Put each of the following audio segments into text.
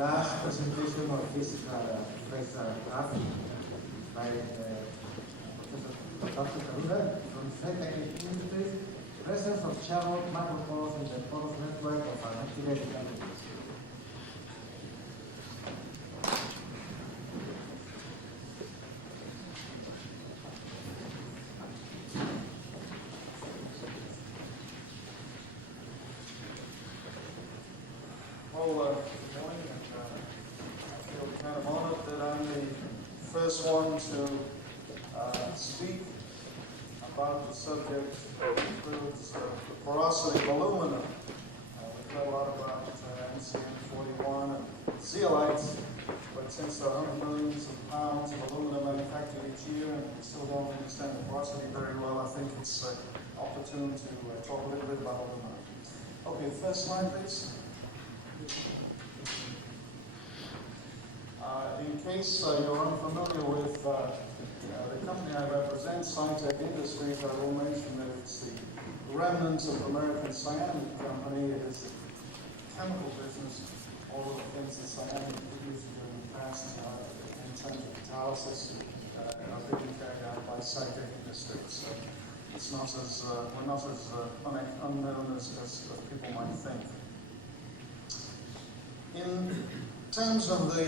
last presentation of this graph by Professor Dr. Carruthers from Scientific Industries, presence of shallow macropores in the porous network of an activated alumina. Well, good morning, and I feel kind of honored that I'm the first one to speak about the subject that includes the porosity of alumina. We've heard a lot about NCM41 and zeolites, but since there are hundreds of millions of pounds of alumina manufactured each year and we still don't understand the porosity very well, I think it's opportune to talk a little bit about alumina. Okay, first slide, please. In case you're unfamiliar with the company I represent, Scientific Industries, I will mention that it's the remnants of American Cyanic Company. It is a chemical business. All of the things that Cyanic produced in the past in terms of catalysis are being carried out by Scientific Industries. So it's not as, we're not as unknown as people might think. In terms of the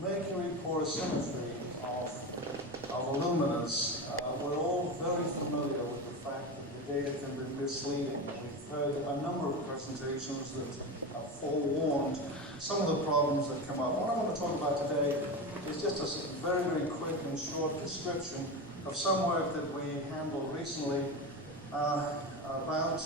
mercury porosity of aluminas, we're all very familiar with the fact that the data can be misleading. We've heard a number of presentations that have forewarned some of the problems that come up. What I want to talk about today is just a very, very quick and short description of some work that we handled recently about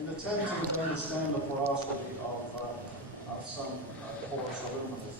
in attempting to understand the porosity of some porous aluminas.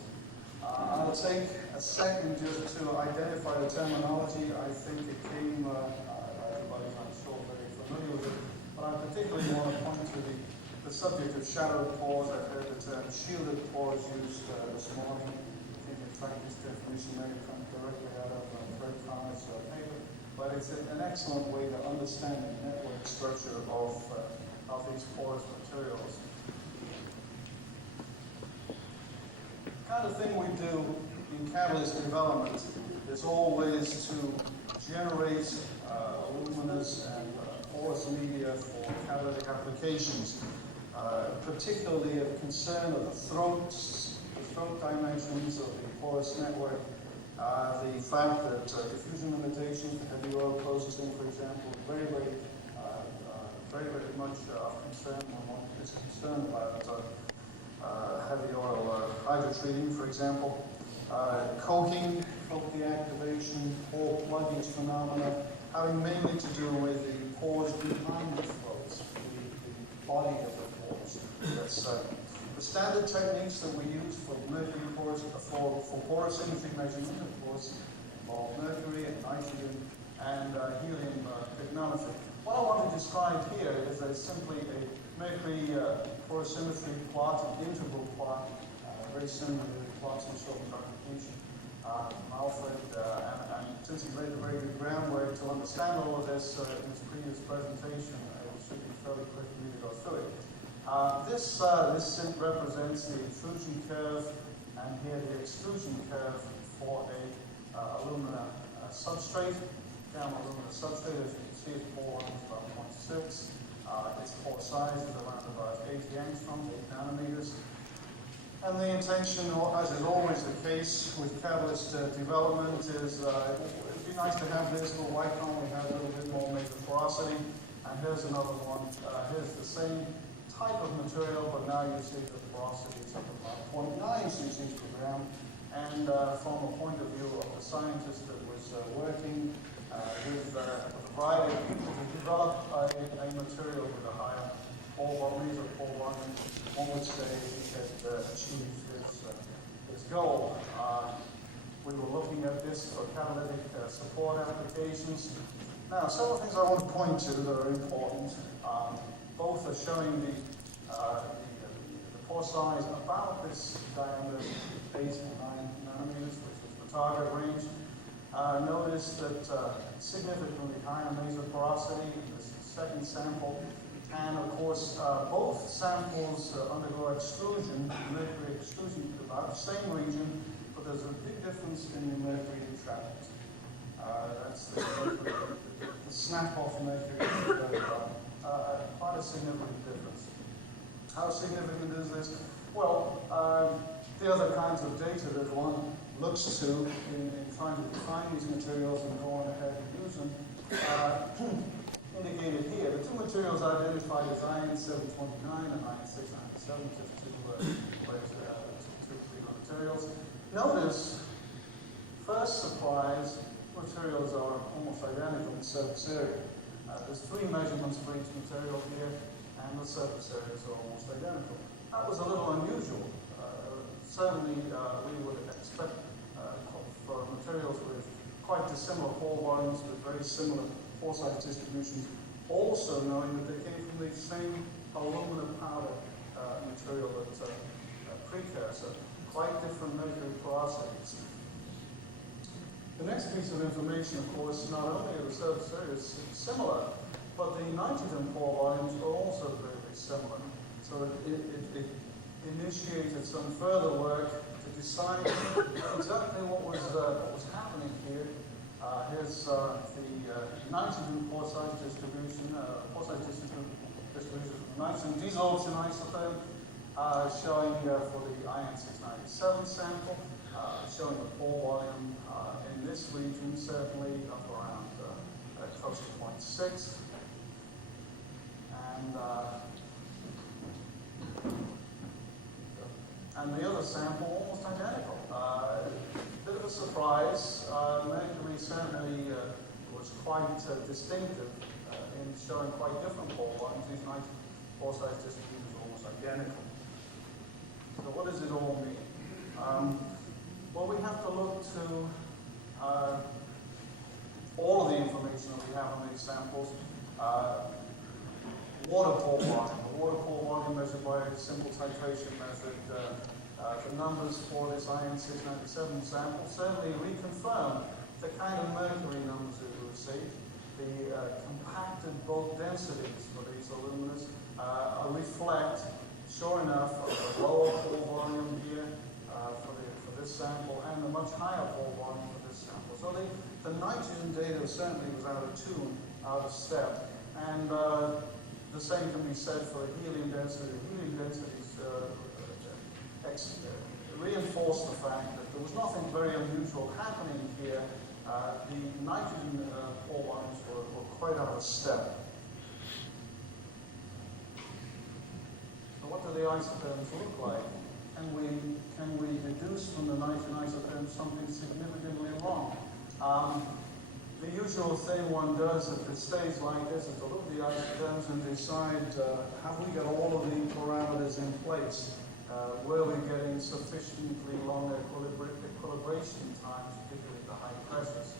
I'll take a second just to identify the terminology. I think it came, everybody's I'm sure very familiar with it, but I particularly want to point to the subject of shadowed pores. I've heard the term shielded pores used this morning. I think in fact this definition may have come directly out of Fred Connor's paper, but it's an excellent way to understand the network structure of these porous materials. The kind of thing we do in catalyst development is always to generate aluminas and porous media for catalytic applications, particularly of concern of the throat dimensions of the porous network, the fact that diffusion limitations for heavy oil processing, for example, is very much of concern when one is concerned about heavy oil hydrotreating, for example, coke deactivation, pore pluggage phenomena, having mainly to do with the pores behind the throats, the body of the pores. That's the standard techniques that we use for mercury pores, for porosity measurement, of course, involve mercury and nitrogen and helium pygnometry. What I want to describe here is simply a mercury porosimetry plot, an integral plot, very similar to the plots we showed in Dr. Alfred, and since he laid a very good groundwork to understand all of this in his previous presentation, it should be fairly quick for me to go through it. This represents the intrusion curve, and here the extrusion curve for a alumina substrate, gamma alumina substrate. As you can see, its pore is about 0.6. Its pore size is around about 80 angstroms, 8 nanometers. And the intention, as is always the case with catalyst development, is it'd be nice to have this, but why can't we have a little bit more major porosity? And here's another one. Here's the same type of material, but now you see the porosity is up about 0.9 cc's per gram. And from a point of view of the scientist that was working with a variety of people to develop a material with a higher major pore volume, on which they had achieved this goal. We were looking at this for catalytic support applications. Now, several things I want to point to that are important. Both are showing the pore size about this diameter, 8 to 9 nanometers, which is the target range. Notice that significantly higher major porosity in this second sample. And of course, both samples undergo exclusion, mercury exclusion to about the same region, but there's a big difference in the mercury trapped. That's the snap-off mercury, quite a significant difference. How significant is this? Well, the other kinds of data that one looks to in trying to define these materials and go on ahead and use them indicated here. The two materials identified as IN729 and IN697, just two materials. Notice, first surprise, materials are almost identical in surface area. There's 3 measurements for each material here, and the surface areas are almost identical. That was a little unusual. Certainly, we would expect for materials with quite dissimilar pore volumes, with very similar pore size distributions, also knowing that they came from the same alumina powder material that precursor, quite different mercury porosities. The next piece of information, of course, not only are the surface areas similar, but the nitrogen pore volumes are also very, very similar. So it initiated some further work to decide exactly what was happening here. Here's the nitrogen pore size distribution, from nitrogen dissolves in isotherm, showing for the IN697 sample, showing the pore volume in this region, certainly up around close to 0.6. And the other sample almost identical. Bit of a surprise. Mercury certainly was quite distinctive in showing quite different pore volumes. These nitrogen pore size distributions are almost identical. So what does it all mean? Well, we have to look to all of the information that we have on these samples. Water pore volume. The water pore volume measured by a simple titration method. The numbers for this IN697 sample certainly reconfirm the kind of mercury numbers that we received. The compacted bulk densities for these aluminas reflect, sure enough, a lower pore volume here for this sample and a much higher pore volume for this sample. So the nitrogen data certainly was out of tune, out of step. And the same can be said for the helium density. The helium densities reinforce the fact that there was nothing very unusual happening here. The nitrogen pore volumes were quite out of step. So what do the isotherms look like? Can we deduce from the nitrogen isotherms something significantly wrong? The usual thing one does at this stage like this is to look at the isotherms and decide, have we got all of the parameters in place? Were we getting sufficiently long equilibration times, particularly at the high pressures?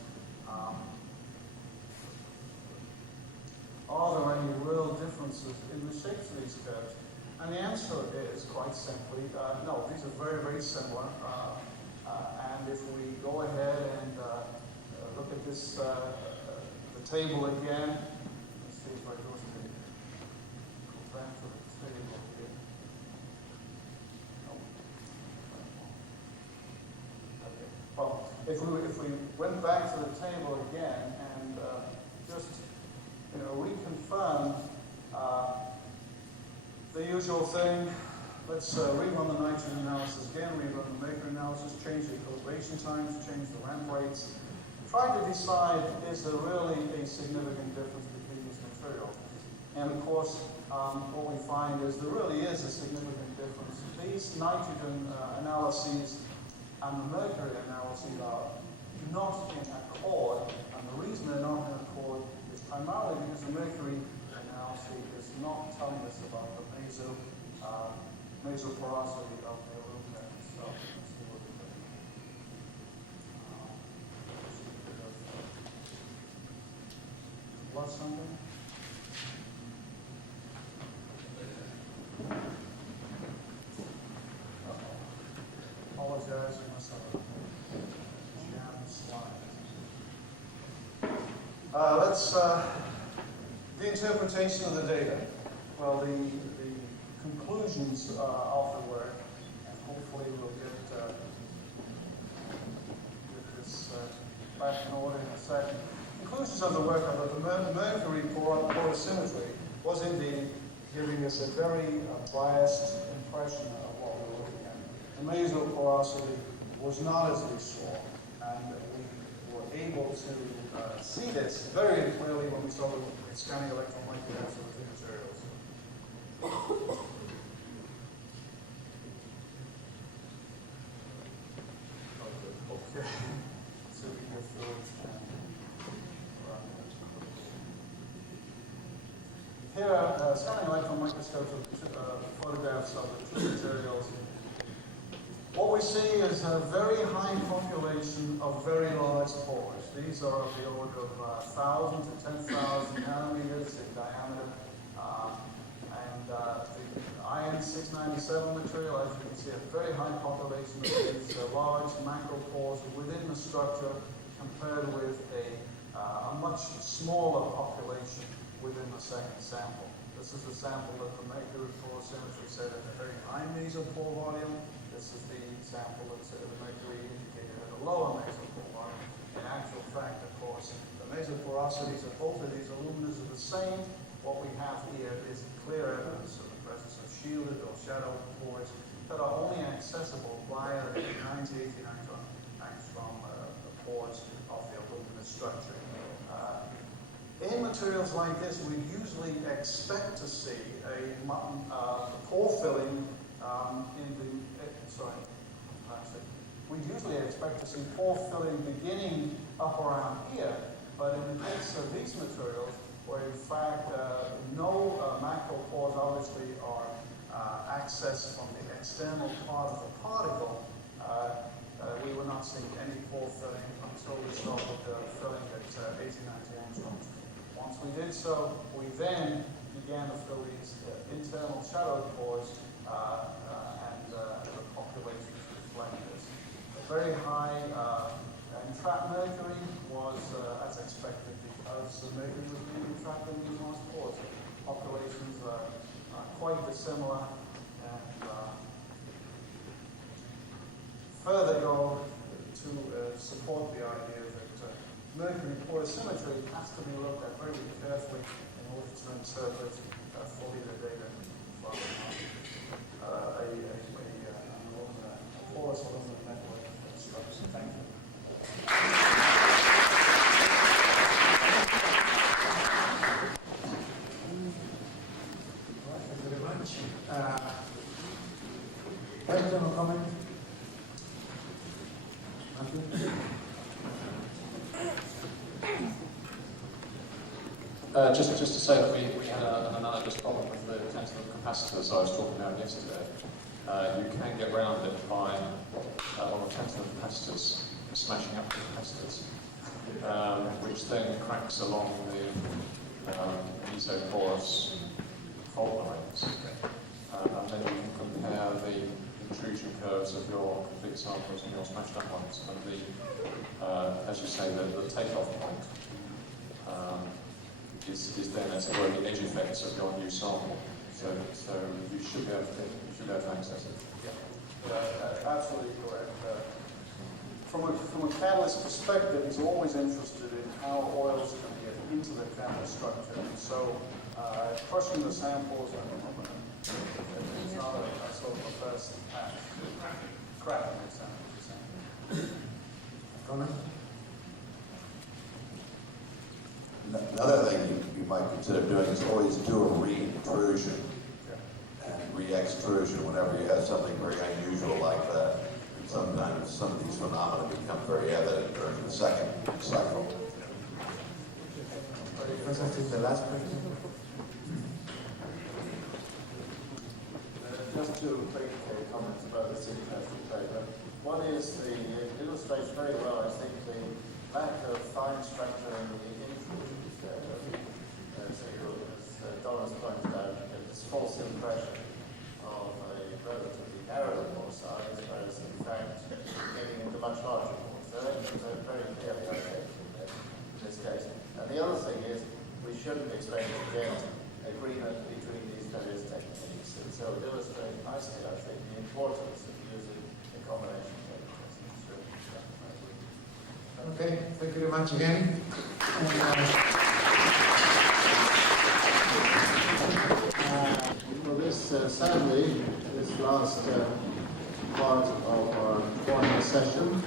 Are there any real differences in the shapes of these curves? And the answer is quite simply, no, these are very, very similar. And if we go ahead and look at this, the table again, let's see if I go back to the table here. Okay. Well, if we went back to the table again and just reconfirm the usual thing, let's rerun the nitrogen analysis again, rerun the mercury analysis, change the equilibration times, change the ramp rates. Try to decide, is there really a significant difference between these materials? And of course, what we find is there really is a significant difference. These nitrogen analyses and the mercury analyses are not in accord, and the reason they're not in accord is primarily because the mercury analysis is not telling us about the mesoporosity of the alumina itself. Let's see what we can do. Lost something? Apologize, I must have a jam slide. Let's the interpretation of the data. well, the conclusions of the work, and hopefully we'll get this back in order in a second. Conclusions of the work are that the mercury porosymmetry was indeed giving us a very biased impression of what we were looking at. The mesoporosity was not as we saw, and we were able to see this very clearly when we saw the scanning electron micrographs of the two materials. Okay. So we can go through it. Here are scanning electron microscopes of photographs of the two materials. What we see is a very high population of very large pores. These are of the order of 1,000 to 10,000 nanometers in diameter. The iron-697 material, as you can see, a very high population of these large macropores within the structure compared with a much smaller population within the second sample. This is the sample that the mercury porosymmetry said at a very high mesopore volume. This is the sample that said the mercury indicated at a lower mesopore volume. In actual fact, of course, the mesoporosities of both of these aluminas are the same. What we have here is clear evidence of the presence of shielded or shadowed pores that are only accessible via the 90-89 angstrom pores of the alumina structure. In materials like this, we usually expect to see a pore filling we usually expect to see pore filling beginning up around here, but in the case of these materials, where in fact no macropores obviously are accessed from the external part of the particle, we were not seeing any pore filling until we started filling at 80-90 angstroms. Once we did so, we then began to fill these internal shadowed pores and the populations reflect this. A very high entrapped mercury was as expected because the mercury was being entrapped in these large pores. Populations are quite dissimilar and further go to support the idea that mercury porosymmetry has to be looked at very carefully in order to interpret fully the data from a porous aluminum network structure. Thank you. Thank you very much. Question or comment? Just to say that we had an analogous problem with the tantalum capacitors I was talking about yesterday. You can get around it by on the tantalum capacitors smashing up the capacitors, which then cracks along the mesoporous fault lines. And then you can compare the intrusion curves of your complete samples and your smashed up ones. And the, as you say, the takeoff point is then, as it were, the edge effects of your new sample. So you should be able to access it. Yeah, absolutely correct. From a catalyst perspective, he's always interested in how oils can get into the catalyst structure. And so crushing the samples is not a sort of a first pass. Cracking the samples. Comment? Another thing you might consider doing is always do a re-intrusion and re-extrusion whenever you have something very unusual like that. And sometimes some of these phenomena become very evident during the second cycle. The last question. Just two quick comments about this interesting paper. One is it illustrates very well, I think, the lack of fine structure in the intrusions. As Doris pointed out, you get this false impression of a relatively narrow pore size, whereas in fact getting into much larger pores. They're very clearly located in this case. And the other thing is we shouldn't expect to get agreement between these So it illustrates nicely, I think, the importance of using the combination techniques. Okay, thank you very much again. For this, sadly, this last part of our morning session,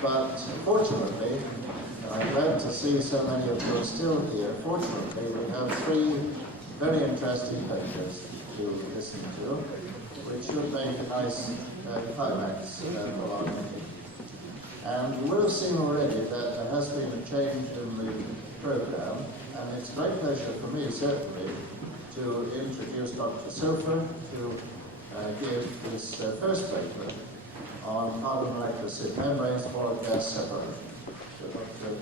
but fortunately, I'm glad to see so many of you are still here. Fortunately, we have 3 very interesting papers to listen to, which should make a nice climax for our meeting. And you will have seen already that there has been a change in the program, and it's a great pleasure for me, certainly, to introduce Dr. Silfer to give his first paper on carbon microcide membranes for gas separation. So Dr.